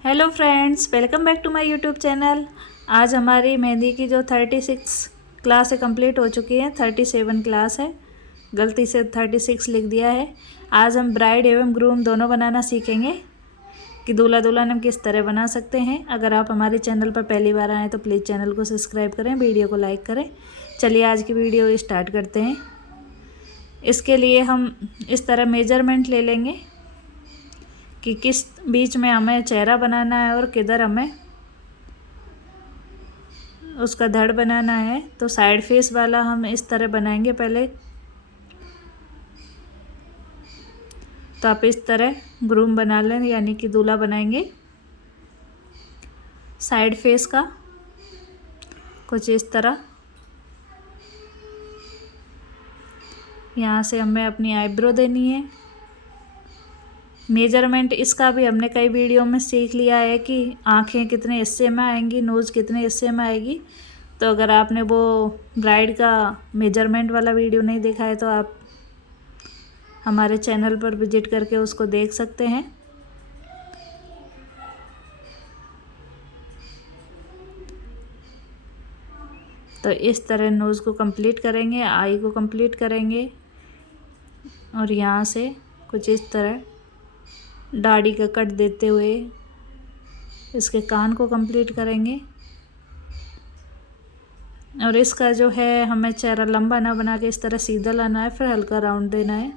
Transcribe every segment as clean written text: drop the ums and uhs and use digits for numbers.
Hello friends, welcome back to my YouTube channel. आज हमारी मेहंदी की जो 36 क्लास है कंप्लीट हो चुकी है। 37 क्लास है, गलती से 36 लिख दिया है। आज हम ब्राइड एवं ग्रूम दोनों बनाना सीखेंगे कि दूल्हा दुल्हन हम किस तरह बना सकते हैं। अगर आप हमारे चैनल पर पहली बार आएँ तो प्लीज़ चैनल को सब्सक्राइब करें, वीडियो को लाइक करें। चलिए आज की वीडियो स्टार्ट करते हैं। इसके लिए हम इस तरह मेजरमेंट ले लेंगे कि किस बीच में हमें चेहरा बनाना है और किधर हमें उसका धड़ बनाना है। तो साइड फेस वाला हम इस तरह बनाएंगे पहले। तो आप इस तरह ग्रूम बना लें, यानी कि दूल्हा बनाएंगे। साइड फेस का कुछ इस तरह। यहाँ से हमें अपनी आईब्रो देनी है। मेजरमेंट इसका भी हमने कई वीडियो में सीख लिया है कि आँखें कितने हिस्से में आएंगी, नोज़ कितने हिस्से में आएगी। तो अगर आपने वो ब्राइड का मेजरमेंट वाला वीडियो नहीं देखा है तो आप हमारे चैनल पर विजिट करके उसको देख सकते हैं। तो इस तरह नोज़ को कंप्लीट करेंगे, आई को कंप्लीट करेंगे और यहाँ से कुछ इस तरह दाढ़ी का कट देते हुए इसके कान को कंप्लीट करेंगे। और इसका जो है हमें चेहरा लंबा ना बना के इस तरह सीधा लाना है, फिर हल्का राउंड देना है।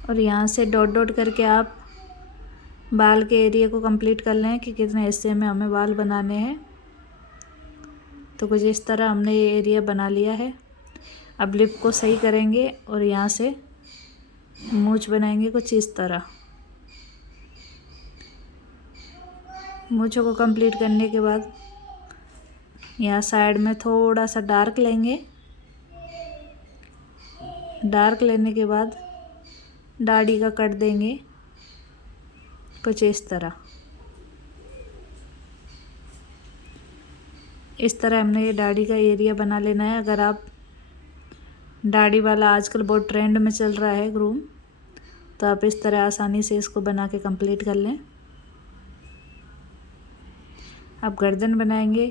और यहाँ से डॉट डॉट करके आप बाल के एरिया को कंप्लीट कर लें कि कितने हिस्से में हमें बाल बनाने हैं। तो कुछ इस तरह हमने ये एरिया बना लिया है। अब लिप को सही करेंगे और यहाँ से मूंछ बनाएंगे कुछ इस तरह। मूंछों को कंप्लीट करने के बाद यहाँ साइड में थोड़ा सा डार्क लेंगे। डार्क लेने के बाद दाढ़ी का कट देंगे कुछ इस तरह। इस तरह हमने ये दाढ़ी का एरिया बना लेना है। अगर आप दाढ़ी वाला आजकल बहुत ट्रेंड में चल रहा है ग्रूम, तो आप इस तरह आसानी से इसको बना के कंप्लीट कर लें। अब गर्दन बनाएंगे।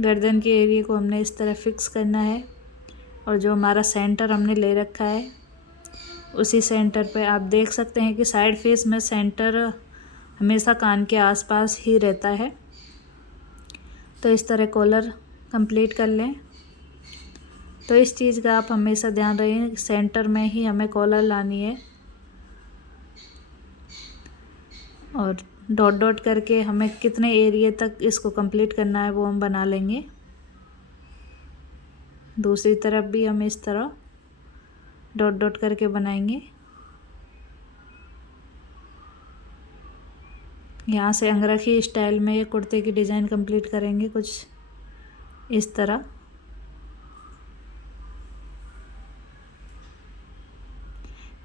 गर्दन के एरिया को हमने इस तरह फिक्स करना है और जो हमारा सेंटर हमने ले रखा है उसी सेंटर पे आप देख सकते हैं कि साइड फेस में सेंटर हमेशा कान के आसपास ही रहता है। तो इस तरह कॉलर कंप्लीट कर लें। तो इस चीज़ का आप हमेशा ध्यान रखें, सेंटर में ही हमें कॉलर लानी है। और डॉट डॉट करके हमें कितने एरिया तक इसको कंप्लीट करना है वो हम बना लेंगे। दूसरी तरफ भी हम इस तरह डॉट डॉट करके बनाएंगे। यहाँ से अंगरखी स्टाइल में कुर्ते की डिज़ाइन कंप्लीट करेंगे कुछ इस तरह।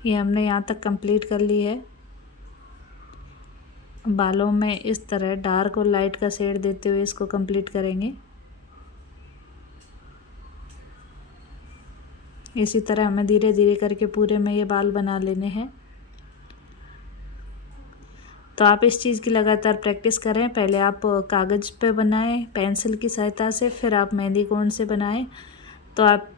ये हमने यहाँ तक कंप्लीट कर ली है। बालों में इस तरह डार्क और लाइट का शेड देते हुए इसको कंप्लीट करेंगे। इसी तरह हमें धीरे धीरे करके पूरे में ये बाल बना लेने हैं। तो आप इस चीज़ की लगातार प्रैक्टिस करें। पहले आप कागज़ पे बनाएं पेंसिल की सहायता से, फिर आप मेहंदी कोन से बनाएं, तो आप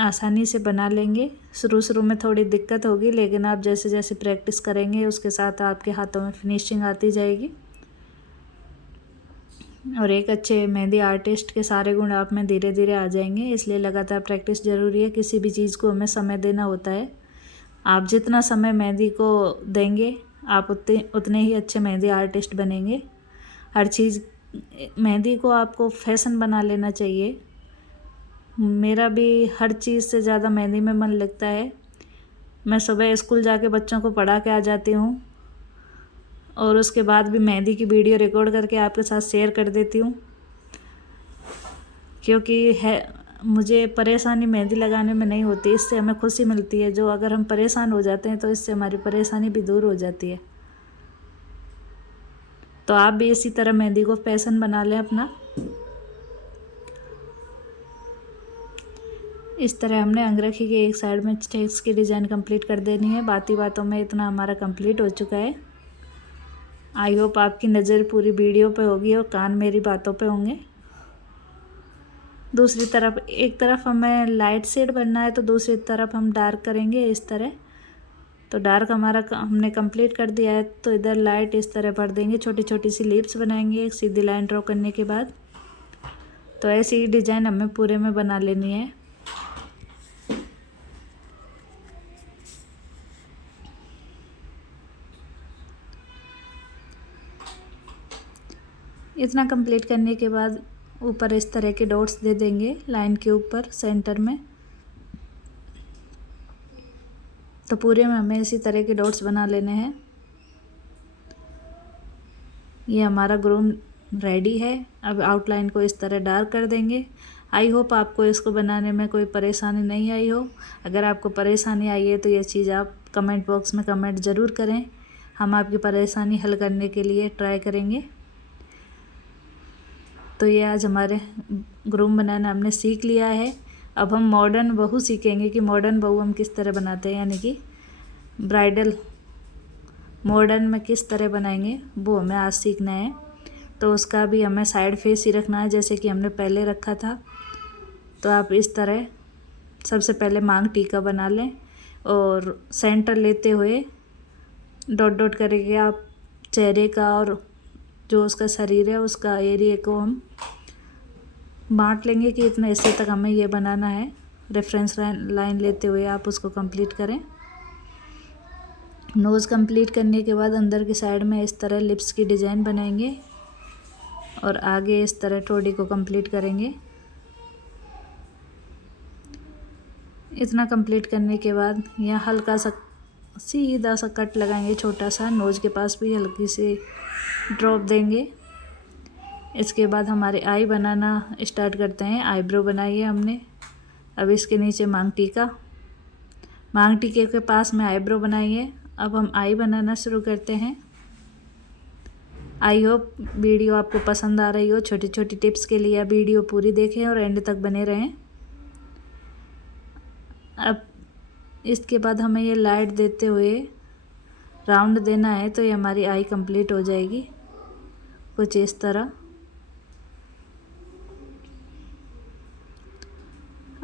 आसानी से बना लेंगे। शुरू शुरू में थोड़ी दिक्कत होगी, लेकिन आप जैसे जैसे प्रैक्टिस करेंगे उसके साथ आपके हाथों में फिनिशिंग आती जाएगी और एक अच्छे मेहंदी आर्टिस्ट के सारे गुण आप में धीरे धीरे आ जाएंगे। इसलिए लगातार प्रैक्टिस ज़रूरी है। किसी भी चीज़ को हमें समय देना होता है। आप जितना समय मेहंदी को देंगे आप उतने ही अच्छे मेहंदी आर्टिस्ट बनेंगे। हर चीज़ मेहंदी को आपको फैशन बना लेना चाहिए। मेरा भी हर चीज़ से ज़्यादा मेहंदी में मन लगता है। मैं सुबह स्कूल जाके बच्चों को पढ़ा के आ जाती हूँ और उसके बाद भी मेहंदी की वीडियो रिकॉर्ड करके आपके साथ शेयर कर देती हूँ, क्योंकि है मुझे परेशानी मेहंदी लगाने में नहीं होती। इससे हमें खुशी मिलती है। जो अगर हम परेशान हो जाते हैं तो इससे हमारी परेशानी भी दूर हो जाती है। तो आप भी इसी तरह मेहंदी को पैशन बना लें अपना। इस तरह हमने अंगरखी के एक साइड में चेक्स की डिज़ाइन कंप्लीट कर देनी है। बातों में इतना हमारा कंप्लीट हो चुका है। आई होप आपकी नज़र पूरी वीडियो पे होगी और कान मेरी बातों पे होंगे। दूसरी तरफ, एक तरफ हमें लाइट शेड बनना है तो दूसरी तरफ हम डार्क करेंगे इस तरह। तो डार्क हमारा हमने कंप्लीट कर दिया है, तो इधर लाइट इस तरह भर देंगे। छोटी छोटी सी लिप्स बनाएंगे एक सीधी लाइन ड्रॉ करने के बाद। तो ऐसी डिज़ाइन हमें पूरे में बना लेनी है। इतना कंप्लीट करने के बाद ऊपर इस तरह के डॉट्स दे देंगे लाइन के ऊपर सेंटर में। तो पूरे में हमें इसी तरह के डॉट्स बना लेने हैं। ये हमारा ग्रूम रेडी है। अब आउटलाइन को इस तरह डार्क कर देंगे। आई होप आपको इसको बनाने में कोई परेशानी नहीं आई हो। अगर आपको परेशानी आई है तो ये चीज़ आप कमेंट बॉक्स में कमेंट ज़रूर करें। हम आपकी परेशानी हल करने के लिए ट्राई करेंगे। तो ये आज हमारे ग्रूम बनाना हमने सीख लिया है। अब हम मॉडर्न बहू सीखेंगे कि मॉडर्न बहू हम किस तरह बनाते हैं, यानी कि ब्राइडल मॉडर्न में किस तरह बनाएंगे वो हमें आज सीखना है। तो उसका भी हमें साइड फेस ही रखना है जैसे कि हमने पहले रखा था। तो आप इस तरह सबसे पहले मांग टीका बना लें और सेंटर लेते हुए डॉट डॉट करके आप चेहरे का और जो उसका शरीर है उसका एरिया को हम बांट लेंगे कि इतने हिस्से तक हमें ये बनाना है। रेफरेंस लाइन लेते हुए आप उसको कंप्लीट करें। नोज़ कंप्लीट करने के बाद अंदर की साइड में इस तरह लिप्स की डिज़ाइन बनाएंगे और आगे इस तरह ठोड़ी को कंप्लीट करेंगे। इतना कंप्लीट करने के बाद यहाँ हल्का सा सीधा सा कट लगाएंगे, छोटा सा नोज़ के पास भी हल्की सी ड्रॉप देंगे। इसके बाद हमारे आई बनाना स्टार्ट करते हैं। आईब्रो बनाई है हमने। अब इसके नीचे मांग टीका, मांग टीके के पास में आईब्रो बनाई है। अब हम आई बनाना शुरू करते हैं। आई होप वीडियो आपको पसंद आ रही हो। छोटी छोटी टिप्स के लिए वीडियो पूरी देखें और एंड तक बने रहें। अब इसके बाद हमें ये लाइट देते हुए राउंड देना है, तो ये हमारी आई कंप्लीट हो जाएगी कुछ इस तरह।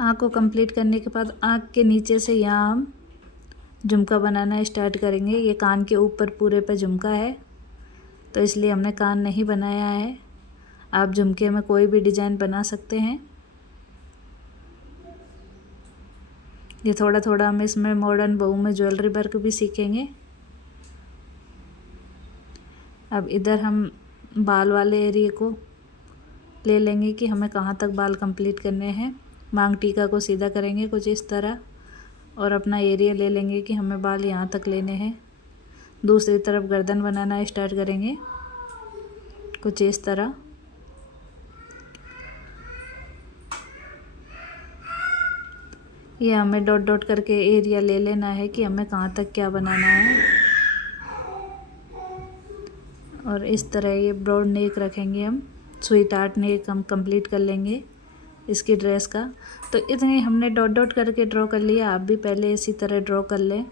आँख को कंप्लीट करने के बाद आँख के नीचे से यहाँ हम झुमका बनाना स्टार्ट करेंगे। ये कान के ऊपर पूरे पे झुमका है तो इसलिए हमने कान नहीं बनाया है। आप झुमके में कोई भी डिज़ाइन बना सकते हैं। ये थोड़ा थोड़ा हम इसमें मॉडर्न बहू में ज्वेलरी वर्क भी सीखेंगे। अब इधर हम बाल वाले एरिया को ले लेंगे कि हमें कहाँ तक बाल कंप्लीट करने हैं। मांग टीका को सीधा करेंगे कुछ इस तरह और अपना एरिया ले लेंगे कि हमें बाल यहाँ तक लेने हैं। दूसरी तरफ गर्दन बनाना स्टार्ट करेंगे कुछ इस तरह। ये हमें डॉट डॉट करके एरिया ले लेना है कि हमें कहाँ तक क्या बनाना है। और इस तरह ये ब्रॉड नेक रखेंगे हम। स्वीट आर्ट नेक हम कंप्लीट कर लेंगे इसकी ड्रेस का। तो इतनी हमने डॉट डॉट करके ड्रॉ कर लिया। आप भी पहले इसी तरह ड्रॉ कर लें।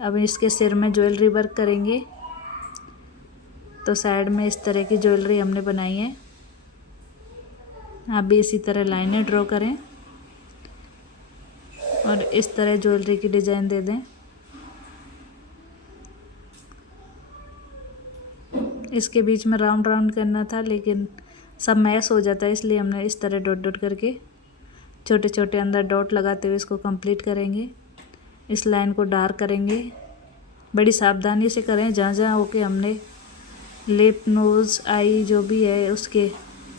अब इसके सिर में ज्वेलरी वर्क करेंगे। तो साइड में इस तरह की ज्वेलरी हमने बनाई है। आप भी इसी तरह लाइनें ड्रॉ करें और इस तरह ज्वेलरी की डिज़ाइन दे दें। इसके बीच में राउंड राउंड करना था लेकिन सब मैच हो जाता है, इसलिए हमने इस तरह डॉट डॉट करके छोटे छोटे अंदर डॉट लगाते हुए इसको कंप्लीट करेंगे। इस लाइन को डार्क करेंगे। बड़ी सावधानी से करें। जहाँ जहाँ होके हमने लिप, नोज़, आई जो भी है उसके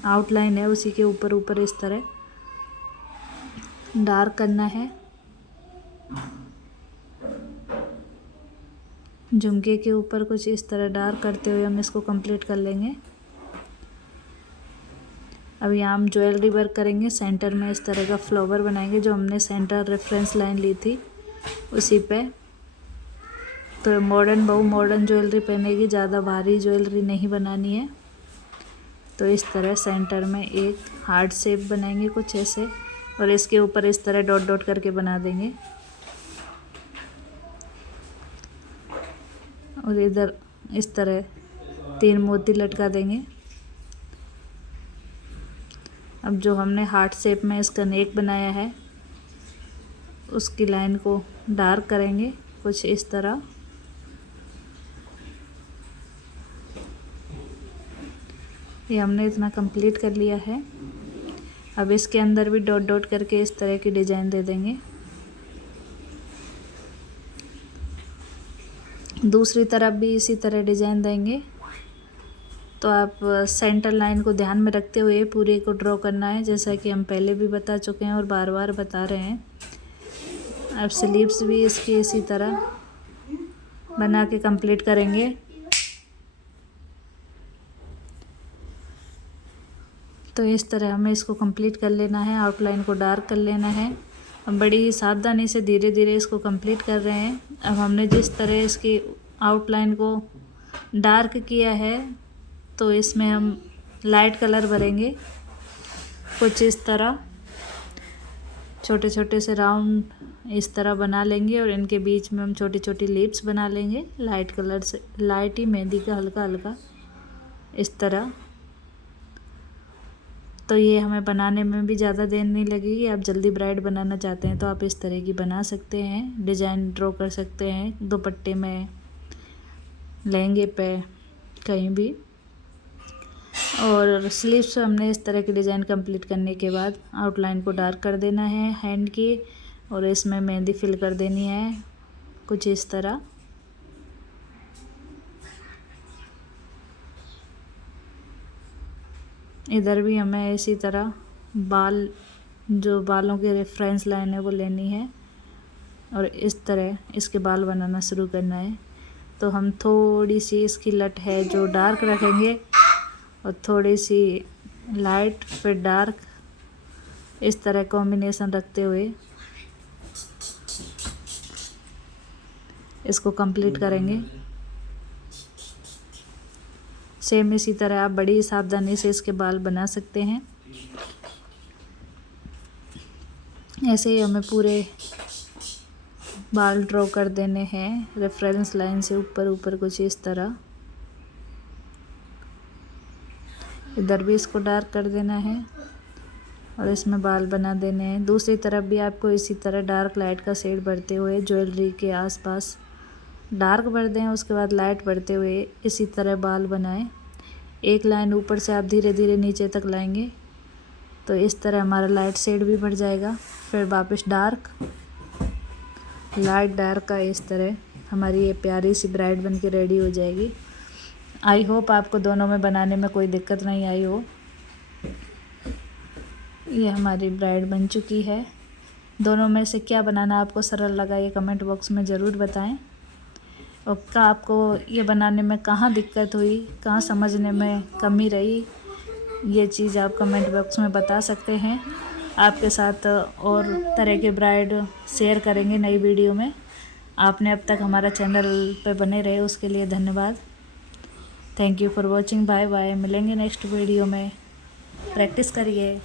आउटलाइन है उसी के ऊपर ऊपर इस तरह डार्क करना है। झुमके के ऊपर कुछ इस तरह डार्क करते हुए हम इसको कंप्लीट कर लेंगे। अब यहाँ हम ज्वेलरी वर्क करेंगे। सेंटर में इस तरह का फ्लावर बनाएंगे जो हमने सेंटर रेफरेंस लाइन ली थी उसी पे। तो मॉडर्न बहू मॉडर्न ज्वेलरी पहनेगी, ज़्यादा भारी ज्वेलरी नहीं बनानी है। तो इस तरह सेंटर में एक हार्ट शेप बनाएंगे कुछ ऐसे और इसके ऊपर इस तरह डॉट डॉट करके बना देंगे और इधर इस तरह 3 मोती लटका देंगे। अब जो हमने हार्ट शेप में इसका नेक बनाया है उसकी लाइन को डार्क करेंगे कुछ इस तरह। ये हमने इतना कंप्लीट कर लिया है। अब इसके अंदर भी डॉट डॉट करके इस तरह की डिज़ाइन दे देंगे। दूसरी तरफ भी इसी तरह डिज़ाइन देंगे। तो आप सेंटर लाइन को ध्यान में रखते हुए पूरे को ड्रॉ करना है, जैसा कि हम पहले भी बता चुके हैं और बार बार बता रहे हैं। अब स्लीव्स भी इसकी इसी तरह बना के कंप्लीट करेंगे। तो इस तरह हमें इसको कंप्लीट कर लेना है, आउटलाइन को डार्क कर लेना है। अब बड़ी ही सावधानी से धीरे धीरे इसको कंप्लीट कर रहे हैं। अब हमने जिस तरह इसकी आउटलाइन को डार्क किया है तो इसमें हम लाइट कलर भरेंगे कुछ इस तरह। छोटे छोटे से राउंड इस तरह बना लेंगे और इनके बीच में हम छोटी छोटी लिप्स बना लेंगे लाइट कलर से, लाइट ही मेहंदी का हल्का हल्का इस तरह। तो ये हमें बनाने में भी ज़्यादा देर नहीं लगेगी। आप जल्दी ब्राइड बनाना चाहते हैं तो आप इस तरह की बना सकते हैं, डिज़ाइन ड्रॉ कर सकते हैं दुपट्टे में, लहंगे पे, कहीं भी। और स्लीव्स हमने इस तरह की डिज़ाइन कंप्लीट करने के बाद आउटलाइन को डार्क कर देना है हैंड की और इसमें मेहंदी फिल कर देनी है कुछ इस तरह। इधर भी हमें इसी तरह जो बालों की रेफरेंस लाइन है वो लेनी है और इस तरह इसके बाल बनाना शुरू करना है। तो हम थोड़ी सी इसकी लट है जो डार्क रखेंगे और थोड़ी सी लाइट फिर डार्क, इस तरह कॉम्बिनेशन रखते हुए इसको कंप्लीट करेंगे। सेम इसी तरह आप बड़ी सावधानी से इसके बाल बना सकते हैं। ऐसे ही हमें पूरे बाल ड्रॉ कर देने हैं रेफरेंस लाइन से ऊपर ऊपर कुछ इस तरह। इधर भी इसको डार्क कर देना है और इसमें बाल बना देने हैं। दूसरी तरफ भी आपको इसी तरह डार्क लाइट का शेड भरते हुए ज्वेलरी के आसपास डार्क भर दें, उसके बाद लाइट भरते हुए इसी तरह बाल बनाएं। एक लाइन ऊपर से आप धीरे धीरे नीचे तक लाएंगे तो इस तरह हमारा लाइट शेड भी भर जाएगा। फिर वापस डार्क, लाइट डार्क का इस तरह हमारी ये प्यारी सी ब्राइड बन के रेडी हो जाएगी। आई होप आपको दोनों में बनाने में कोई दिक्कत नहीं आई हो। ये हमारी ब्राइड बन चुकी है। दोनों में से क्या बनाना आपको सरल लगा ये कमेंट बॉक्स में ज़रूर बताएं। और आपको ये बनाने में कहाँ दिक्कत हुई, कहाँ समझने में कमी रही, ये चीज़ आप कमेंट बॉक्स में बता सकते हैं। आपके साथ और तरह के ब्राइड शेयर करेंगे नई वीडियो में। आपने अब तक हमारा चैनल पे बने रहे उसके लिए धन्यवाद। Thank you for watching. Bye bye. मिलेंगे नेक्स्ट वीडियो में। प्रैक्टिस करिए।